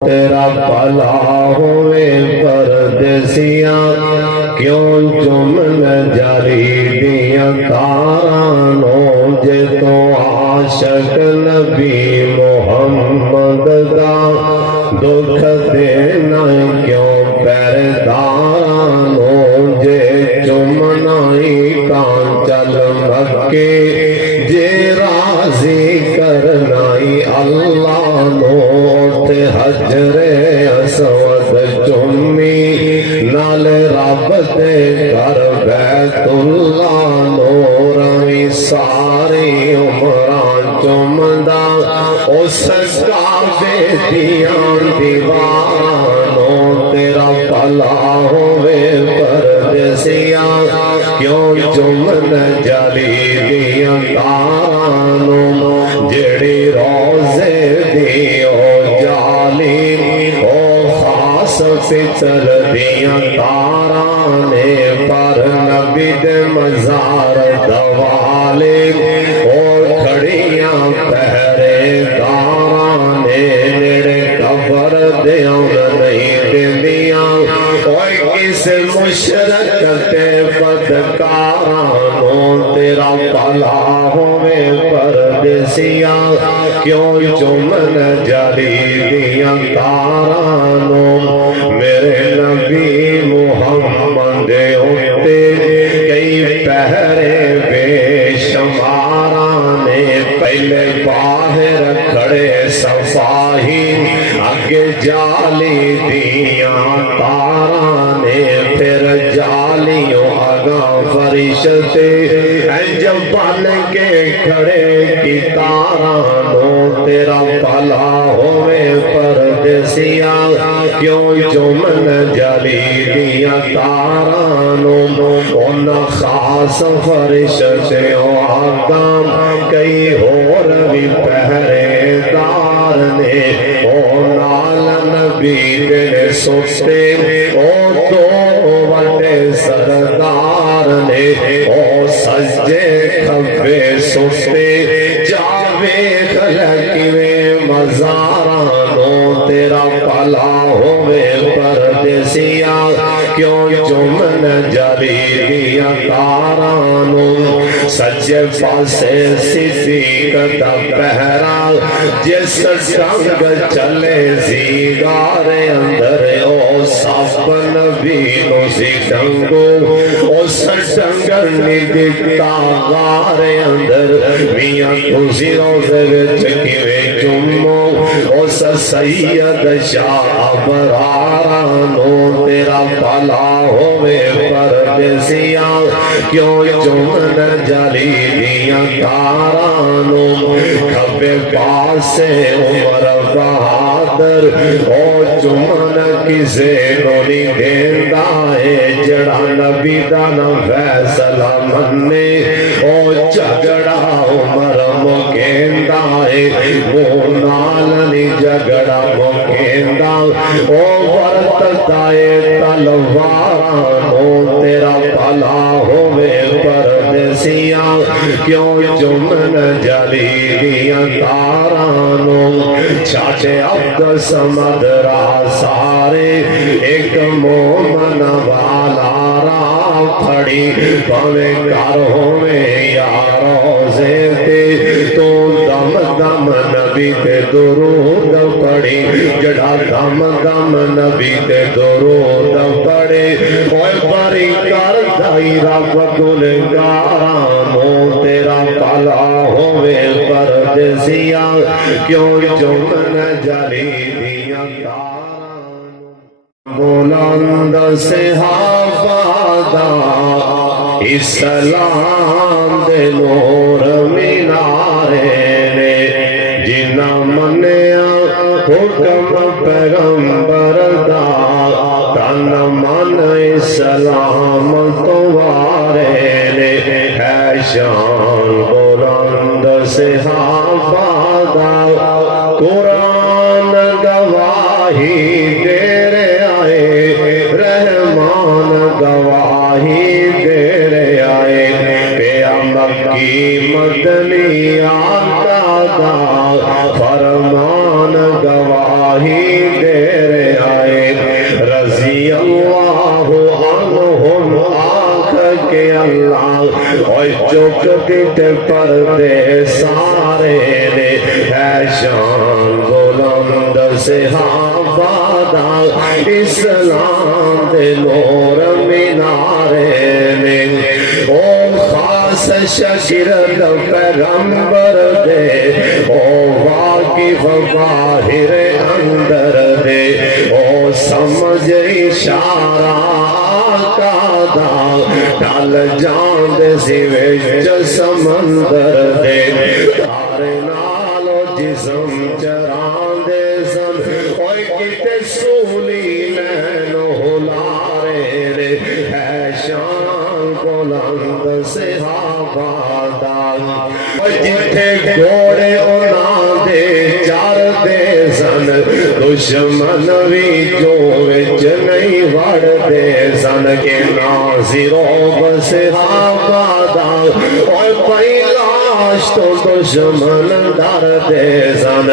تیرا بھلا ہوئے پردیسیاں کیوں چمن جاری دیاں تارانوں جے تو عاشق نبی محمد دا دکھ دینا کیوں پہردارانوں جے چمنائی کان چل مکے جے راضی کرنائی اللہ نو تے حجر اسود چمی نال رب دے گھر بیت اللہ نورمی ساری عمران چمدہ او سجدے دیاں دیوانوں تیرا بھلا ہوئے پردیسیاں کیوں چمن جلی دیاں تارانوں جڑی روزے دیو جالی او خاص فطر دیاں تارانے پر نبی دے مزار دوالے او کھڑیاں پہرے دارانے نیڑے قبر دیاں نہیں دیندیاں اوہ کس مشرک تے بدکارانوں تیرا بھلا ہوئے پردیسیاں کیوں چمن جلی دیاں تارانوں میرے نبی محمد ہوتے کئی پہرے بے شمارانے پہلے باہر کھڑے صفاہی آگے جالی دیاں تارانے پھر جالیوں آگاں فرشتے جب بن کے کھڑے کی تارانوں تیرا بھلا ہوئے پردیسیاں کیوں چمن جلی دیاں تارانوں ان خاص فرشتے آگاں کئی اور بھی پہرے دار نے او نال نبی دے سوتے او دو وڈے سردار نے او سجے کھبے سوتے جاوے خلقوے مزارانوں تیرا بھلا ہوئے پردیسیاں کیوں چمن جلی دیاں تارانوں سجے پاسے صدیق دا پہرا جس ڈنگ چلے زیگارے اندر او سب نبی نو سی ڈنگو اس ڈنگر نگتا غارے اندر میاں تسی روزے وچ کیویں چمو اس سید شاہ برارانوں تیرا بھلا ہوئے پردیسیاں کیوں چمن جلی دیاں تارانوں کھبے پاسے عمر بہادر او چمن کسے نو نہیں دیندا ہے جڑا نبی دا نہ فیصلہ مننے او جھگڑا عمر مکیندا ہے وہ نال نہیں جھگڑا مکیندا او ورتدا ہے تلوارانوں تیرا بھلا ہوئے پردیسیاں کیوں چمن جلی دیاں تارانوں چھاٹے عبد سمد را سارے ایک مومن والا راہ پھڑی پوے کار ہوئے یا روزے تے تو دم دم نبی تے درود پڑی جڑا دم دم نبی تے درود پڑے اوے باری کر دائی رب گلگارانوں تیرا بھلا ہوئے پردیسیاں کیوں چمن جلی دیاں تارانوں بلند صحابہ دا اسلام دے نور مینارے نے جنہ منیا حکم پیغمبر دا تن من اسلام توارے نے ہے شان بلند صحابہ دا قرآن گواہی دے رہے آئے رحمان گواہی دے رہے آئے پیا مکی مدنی آقا دا فرمان گواہی دے چکتی تے پردے سارے نے ہے شان بلند صحابہ دا اسلام دے نور مینارے نے او خاص شاگرد پیغمبر دے او واقف باہر اندر دے او سمجھ اشارہ آقا دا ڈال جان دے سویچ سمندر دے تارے نالو جسم چران دے سن اوہ کتے سولی لینو ہلارے رے ہے شان بلند صحابہ دا جتھے گھوڑے اونا دے چار دے سن دشمن وچوں وچ نہیں وڑ دے سن کے ناظروں بصحابہ دا اوہ پیلاش تو دشمن ڈر دے سن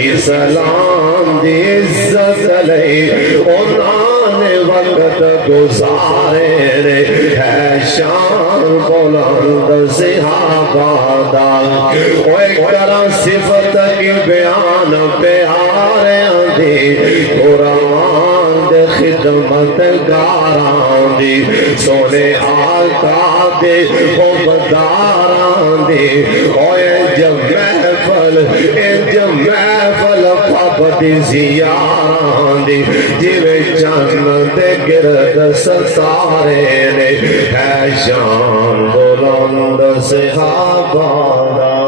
اسلام دی عزت لئی انہاں نے وقت گزارے رے ہے شان بلند صحابہ دا اوہ کرا صفت کی بیان پیارے دی قرآن دے خدمت گاران دی سونے آقا دے خوبداران دی اوہ جب محفل پاپتی زیاران دی جیوے جنت گرد ستارے نے ہے شان بلند صحابہ دا